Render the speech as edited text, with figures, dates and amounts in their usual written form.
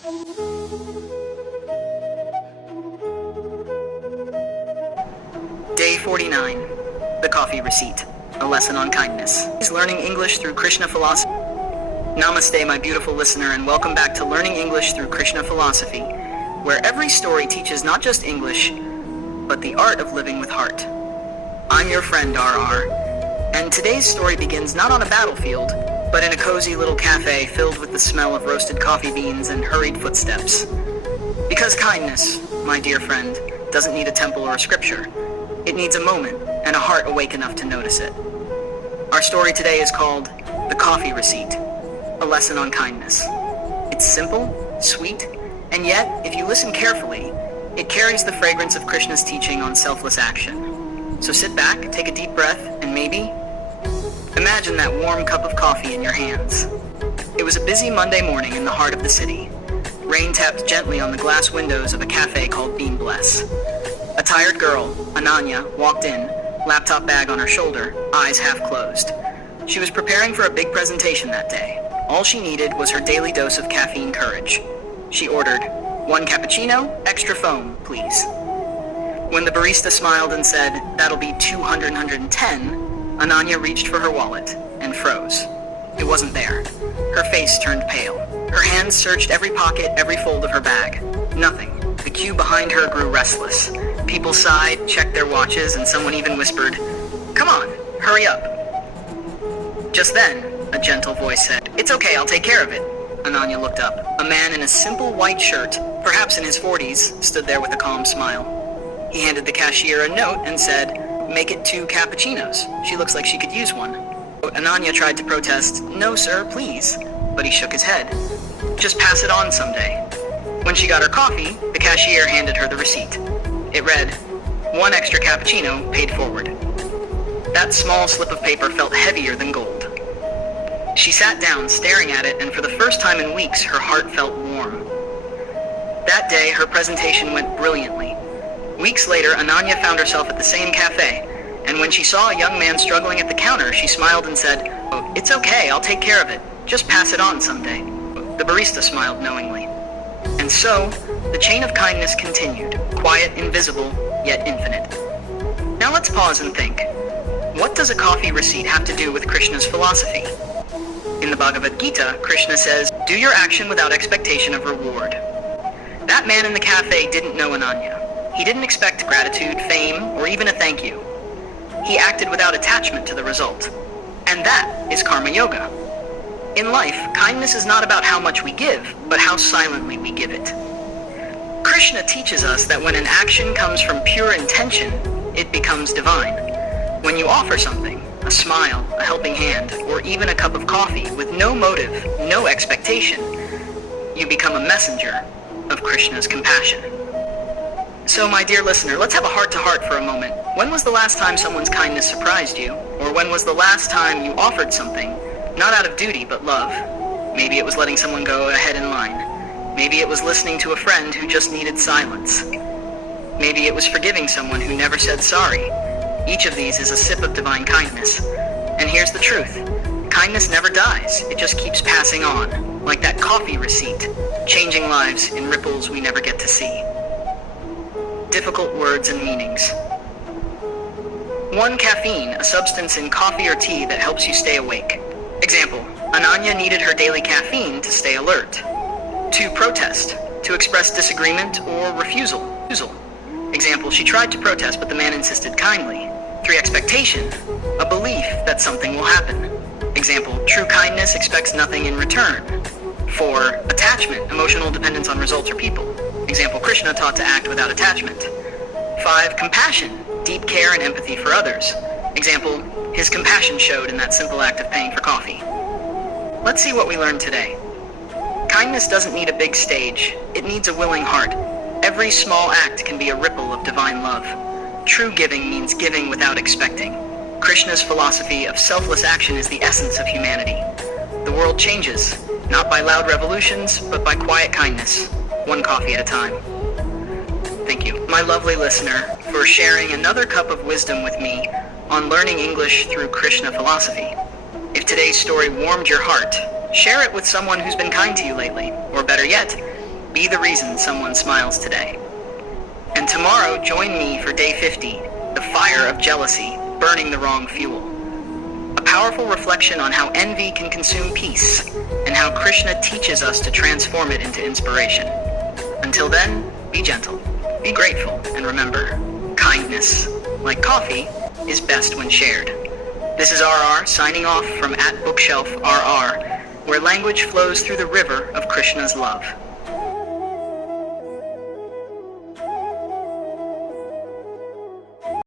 Day 49. The Coffee Receipt. A lesson on kindness. Is learning English through Krishna philosophy. Namaste, my beautiful listener, and welcome back to Learning English through Krishna Philosophy, where every story teaches not just English, but the art of living with heart. I'm your friend, RR, and today's story begins not on a battlefield, but in a cozy little cafe filled with the smell of roasted coffee beans and hurried footsteps. Because kindness, my dear friend, doesn't need a temple or a scripture. It needs a moment and a heart awake enough to notice it. Our story today is called The Coffee Receipt, a lesson on kindness. It's simple, sweet, and yet, if you listen carefully, it carries the fragrance of Krishna's teaching on selfless action. So sit back, take a deep breath, and maybe imagine that warm cup of coffee in your hands. It was a busy Monday morning in the heart of the city. Rain tapped gently on the glass windows of a cafe called Bless. A tired girl, Ananya, walked in, laptop bag on her shoulder, eyes half closed. She was preparing for a big presentation that day. All she needed was her daily dose of caffeine courage. She ordered, 1 cappuccino, extra foam, please. When the barista smiled and said, that'll be 210, Ananya reached for her wallet and froze. It wasn't there. Her face turned pale. Her hands searched every pocket, every fold of her bag. Nothing. The queue behind her grew restless. People sighed, checked their watches, and someone even whispered, "Come on, hurry up." Just then, a gentle voice said, "It's okay, I'll take care of it." Ananya looked up. A man in a simple white shirt, perhaps in his 40s, stood there with a calm smile. He handed the cashier a note and said, "Make it 2 cappuccinos. She looks like she could use one." Ananya tried to protest, "No, sir, please," but he shook his head. "Just pass it on someday." When she got her coffee, the cashier handed her the receipt. It read, 1 extra cappuccino paid forward. That small slip of paper felt heavier than gold. She sat down staring at it, and for the first time in weeks, her heart felt warm. That day, her presentation went brilliantly. Weeks later, Ananya found herself at the same cafe, and when she saw a young man struggling at the counter, she smiled and said, "Oh, it's okay, I'll take care of it. Just pass it on someday." The barista smiled knowingly. And so, the chain of kindness continued, quiet, invisible, yet infinite. Now let's pause and think. What does a coffee receipt have to do with Krishna's philosophy? In the Bhagavad Gita, Krishna says, "Do your action without expectation of reward." That man in the cafe didn't know Ananya. He didn't expect gratitude, fame, or even a thank you. He acted without attachment to the result. And that is karma yoga. In life, kindness is not about how much we give, but how silently we give it. Krishna teaches us that when an action comes from pure intention, it becomes divine. When you offer something, a smile, a helping hand, or even a cup of coffee with no motive, no expectation, you become a messenger of Krishna's compassion. So, my dear listener, let's have a heart-to-heart for a moment. When was the last time someone's kindness surprised you? Or when was the last time you offered something, not out of duty, but love? Maybe it was letting someone go ahead in line. Maybe it was listening to a friend who just needed silence. Maybe it was forgiving someone who never said sorry. Each of these is a sip of divine kindness. And here's the truth. Kindness never dies. It just keeps passing on, like that coffee receipt, changing lives in ripples we never get to see. Difficult words and meanings. 1 caffeine, a substance in coffee or tea that helps you stay awake. Example, Ananya needed her daily caffeine to stay alert. 2 protest, to express disagreement or refusal. Example, she tried to protest but the man insisted kindly. 3 expectation, a belief that something will happen. Example, true kindness expects nothing in return. 4 attachment, emotional dependence on results or people. Example, Krishna taught to act without attachment. 5 compassion, deep care and empathy for others. Example, his compassion showed in that simple act of paying for coffee. Let's see what we learned today. Kindness doesn't need a big stage. It needs a willing heart. Every small act can be a ripple of divine love. True giving means giving without expecting. Krishna's philosophy of selfless action is the essence of humanity. The world changes, not by loud revolutions, but by quiet kindness, 1 coffee at a time. Thank you, my lovely listener, for sharing another cup of wisdom with me on learning English through Krishna philosophy. If today's story warmed your heart, share it with someone who's been kind to you lately, or better yet, Be the reason someone smiles today. And tomorrow, join me for day 50, the fire of jealousy, burning the wrong fuel. A powerful reflection on how envy can consume peace, and how Krishna teaches us to transform it into inspiration. Until then, be gentle, be grateful, and remember, kindness, like coffee, is best when shared. This is RR signing off from @bookshelf RR, where language flows through the river of Krishna's love.